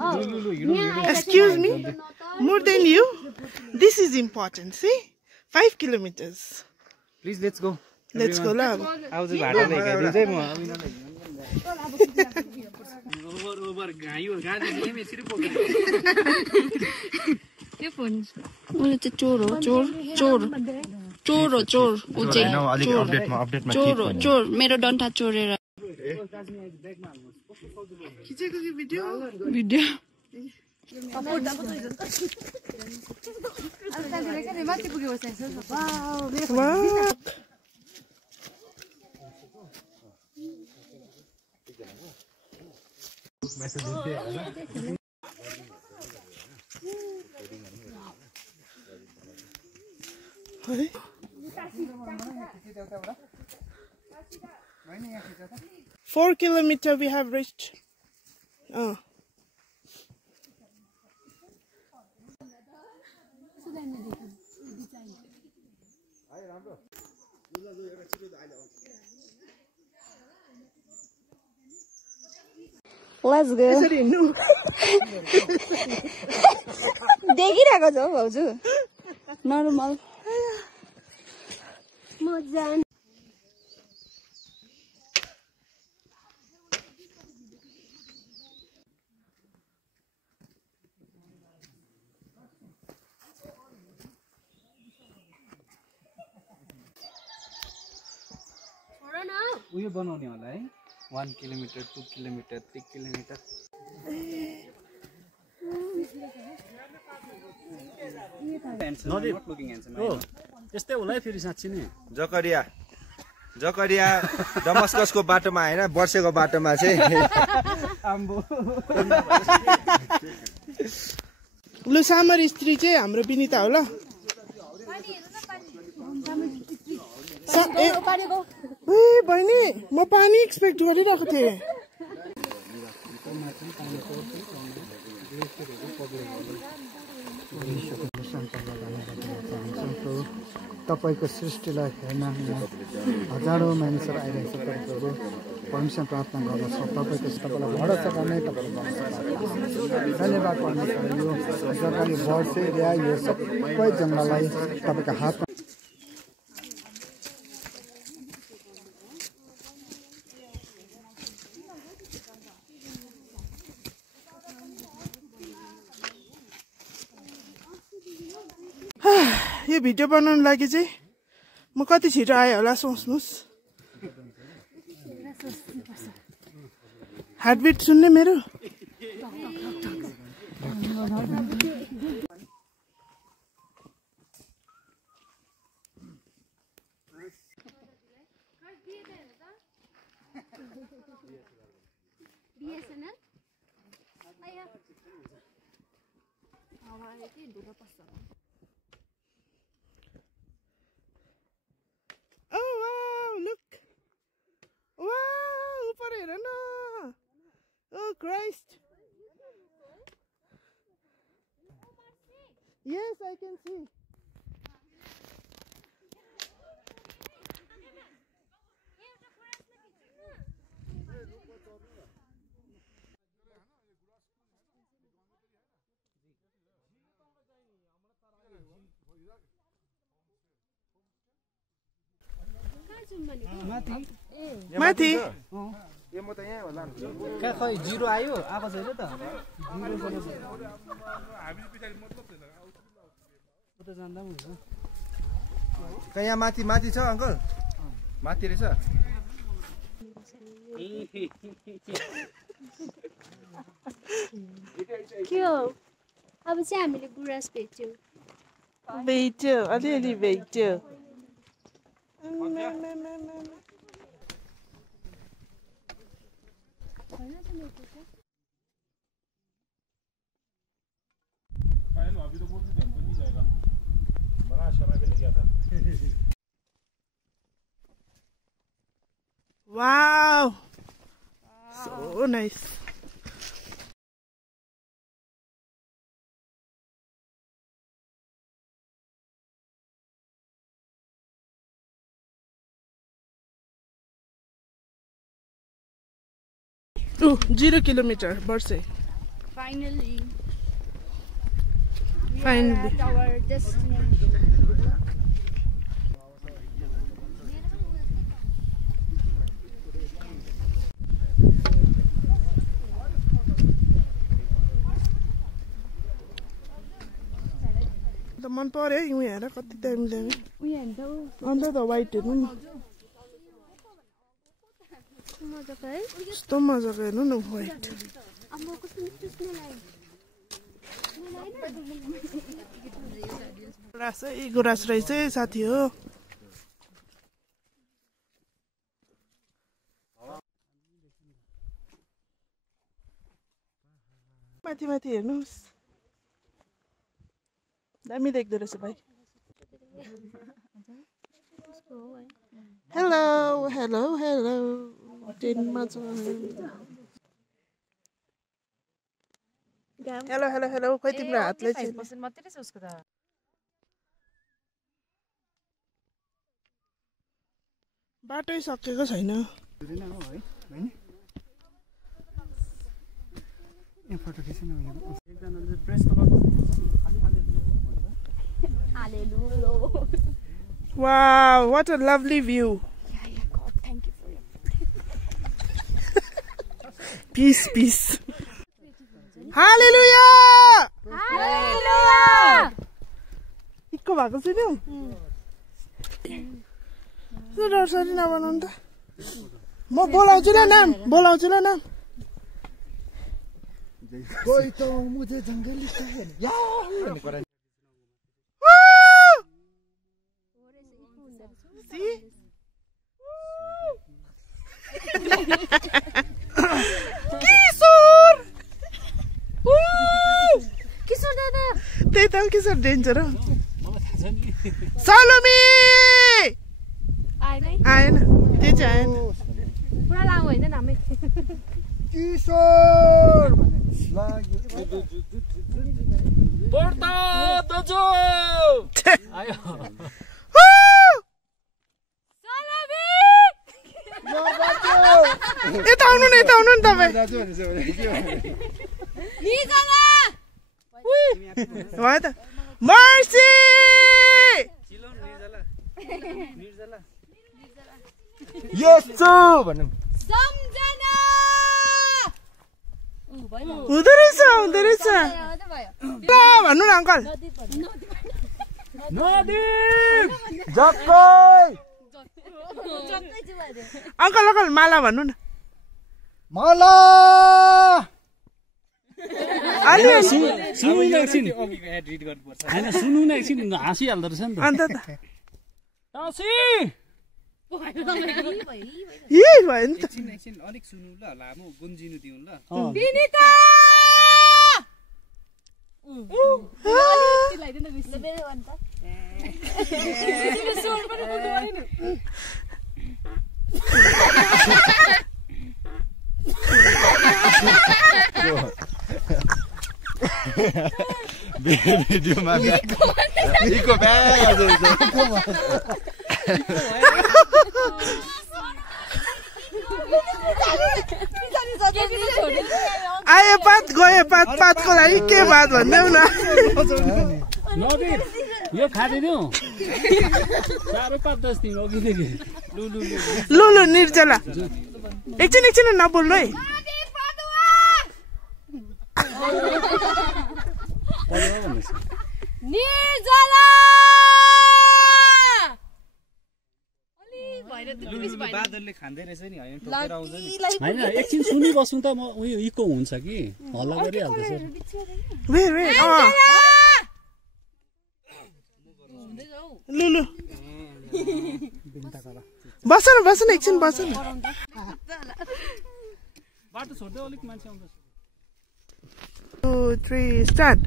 Excuse me, more than you. This is important. See, 5 kilometers. Please, let's go. Let's go, love. I was about to say, चोर मेरो डन्ठा चोरेर खिचेको कि video है 4 kilometers we have reached. Let's go. देखिरहेको छ हौ भाउजू नर्मल मजा उयो बनाउने होला है 1 kilometer 2 kilometer 3 kilometer त्यस्तै होला है फेरि साच्चै नै जकरिया दमस्कसको बाटोमा हैन वर्षेको बाटोमा चाहिँ लु सामर स्त्री चाहिँ हाम्रो विनिता हो ल बहिनी म पानी एक्सपेक्ट गरिरहेको थिएँ तपाईको सृष्टिलाई हेर्न हजारौं मानिसहरू आइरहेको छ तपाईहरु परमेश्वर प्रार्थना गर्दछ तपाईको तपाईलाई भरोसा गर्ने तपाईलाई धन्यवाद परमेश्वर यो सरकारी वर्षे या यो सबै जंगललाई तपाईको हातमा यो भिडियो बनाउन लागि चाहिँ म कति छिटो आए होला सोच्नुस् हार्टबिट सुन्ने मेरो Oh wow, look. Wow, ऊपर हेर न. Oh Christ. Yes, I can see. माथि यो म त यहाँ होला कहाँ खै जिरो आयो आएको छैन त जिरो जान्दा पनि हुन्छ कहाँ यहाँ माथि छ अंकल माथि रहेछ के हो अब चाहिँ हामीले गुराँस भेट्यौं अलिअलि भेट्यो Wow, so nice. Oh, 0 kilometer, Barse. Finally. Finally. At our destination. त मन पर्यो हिउँ हेर कति दामी दामी उयो हेर्नु अन्त त वाइट हेर्नु न मजाको है कस्तो मजाको हेर्नु न वाइट अब कस्तो मिठो लाग्यो गुराँस रहेछ साथी हो माथि माथि हेर्नुहोस् दामी देख्दो रहेछ भाइ हेलो हेलो हेलो ट्रेनमा छ हेलो हेलो हेलो खोइ तिम्रो हातले बाटै सकेको छैन Wow, what a lovely view. God, thank you for your Peace, peace. Hallelujah! Hallelujah! Ikko भएको छैन त्यो डरसरी नबनाउनु त म बोलाउँछु ल नाम कोही त मुझे जंगली कहे या See? किशोर दादा त्यही त किशोर डेन्जर हो सलोमी आएन त्यो चाहिँ आएन पुरा लामो होइन नामै किशोर यता आउनु नि तपाईँ भयो त मर्सी यस्तो भन्नु हुँदो रहेछ ल भन्नु न अङ्कल अङ्कल माला भन्नु न माला सुन्नु न एकछिन होइन सुन्नु न एकछिन हाँसिहाल्दो रहेछ नि त अन्त त यही भयो नि त एकछिन अलिक सुन्नु ल लामो गुन्जिनु दिउँ ल भिडियोमा इको ब्याग आयो पात गयो पातको लागि के बात भन्देऊ न यो खाँदिदिउ साह्रो पात जस्ती लु निर्जला एकछिन नबोल्नु है बादलले खाँदै रहेछ नि होइन होइन एकछिन सुनिबस्नु त म उयो इको हुन्छ कि हल्ला गरिहाल्दैछ लु बस न एकछिन बस न बाटो छोड्दै अलिक मान्छे आउँदैछ 2 3 स्टार्ट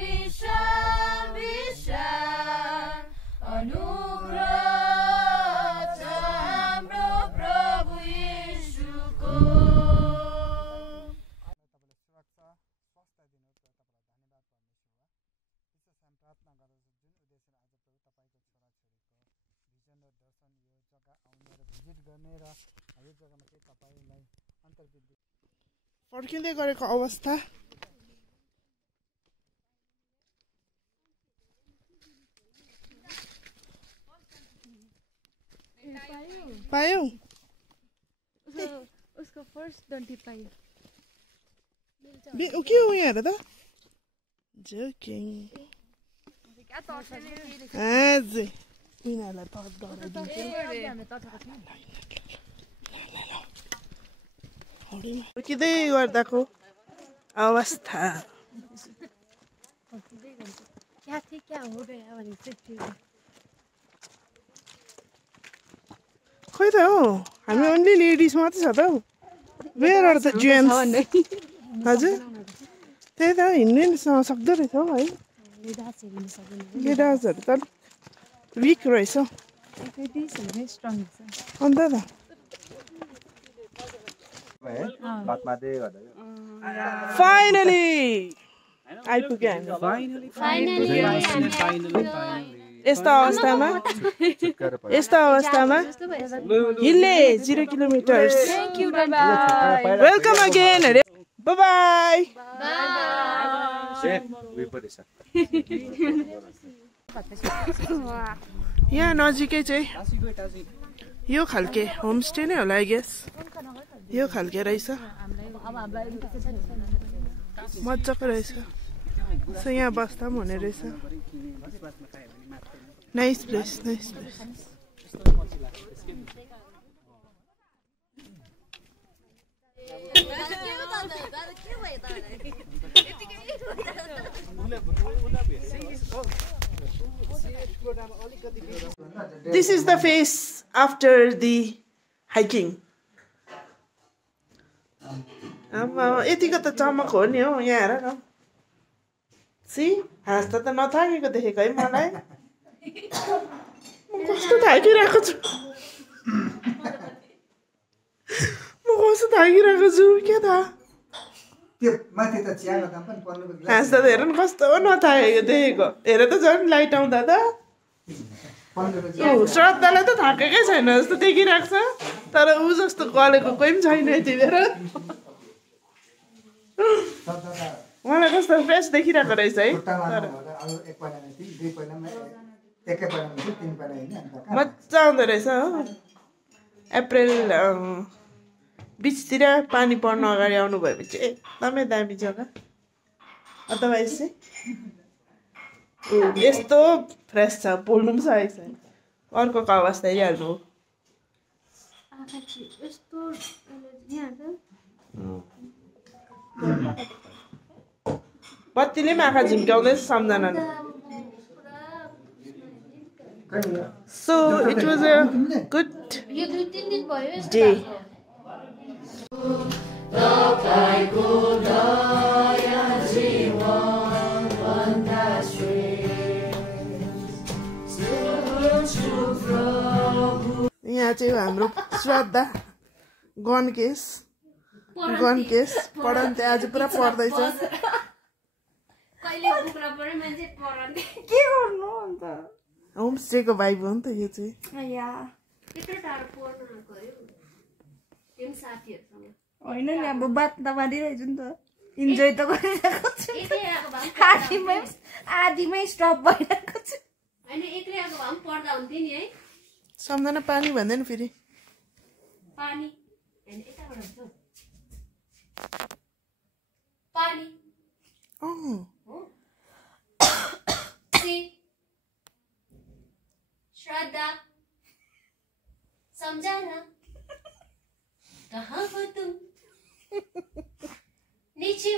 विशाल विशाल अनु प्रार्थना गर्दछु जुन उद्देश्यले आज प्रभु तपाईँको छोराछोरीको भिजन र दर्शन यो जग्गा आउने र भिजिट गर्ने र यो जग्गामा चाहिँ तपाईँलाई अन्तर्वृद्धि फर्किँदै गरेको अवस्था पायौ उसको फर्स्ट डन्टी पायो के हो यहाँ हेर त जोकिङ अझै यिनीहरूलाई तर्क फर्किँदै गर्दाको अवस्था खोइ त हौ हामी ओन्ली लेडिज मात्रै छ त हौ वेयर आर द जेन्ट्स हजुर त्यही त हिँड्नै सक्दो रहेछ हौ है लेडार्सहरू त विक रहेछ अन्त त फाइनली आइपुग्यो यस्तो अवस्थामा हिल्ले 0 किलोमिटर वेलकम अगेन अरे बाई यहाँ नजिकै चाहिँ यो खालके होमस्टे नै होला आई गेस यो खालके रहेछ मजाको रहेछ सो यहाँ बस्दा पनि हुने रहेछ nice place This is the face after the hiking. यतिको त चमक हो नि हौ यहाँ हेर न सी हाँस्दा त नथाकेको देखेको है मलाई म कस्तो थाकिरहेको छु के थाहा हाँस्दा त हेर न कस्तो नथाकेको देखेको हेर त झन् लाइट आउँदा त श्रद्धालाई त थाकेकै छैन जस्तो देखिरहेको छ तर ऊ जस्तो गलेको कोही पनि छैन यति बेर मलाई कस्तो फ्रेस देखिरहेको रहेछ है मजा आउँदो रहेछ हो अप्रिल बिचतिर पानी पर्न अगाडि आउनु भएपछि एकदमै दामी जग्गा अदरवाइज चाहिँ यस्तो फ्रेस छ बोल्नु पनि सकेको छैन अर्को अवस्था हेरिहाल्नु हो बत्तीले पनि आँखा झिम्क्याउँदैछ सम्झनाले so it was a good day यहाँ चाहिँ हाम्रो श्रद्धा गणकेश पढन्ते आज पुरा पढ्दैछ के गर्नु अन्त होमस्टेको भाइब हो नि त यो चाहिँ होइन नि अब बात त मारिरहेछु नि त इन्जोय त गरिरहेको छु आधीमै स्टप भइरहेको छु सम्झना पानी भन्दैन फेरि श्रद्धा समझाना कहाँ हो तुम नीचे